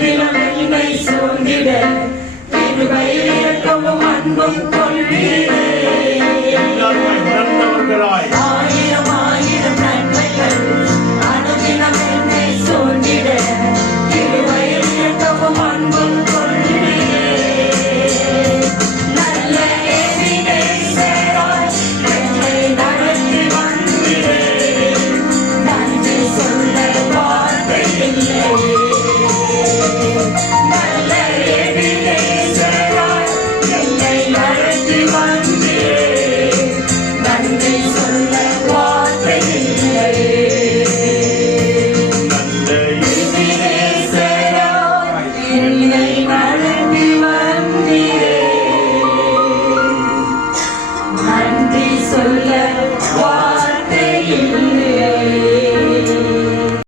அனுதினம் என்னை சூழ்ந்திட கிருபை இரக்கமும் அன்பும் கொள்வீரே. ஆயிரம் ஆயிரம் நன்மைகள் அனுதினம் என்னை சூழ்ந்திட கிருபை இரக்கமும் அன்பும் கொள்வீரே. நல்ல எபினேசராய் என்னை நடத்தி வந்தீரே. நன்றி சொல்ல வார்த்தை இல்லை. நல்ல எபினேசராய் என்னை நடத்தி வந்தீரே. நன்றி சொல்ல வார்த்தை இல்லை. எபினேசராய் என்னை நடத்தி வந்தீரே. நன்றி சொல்ல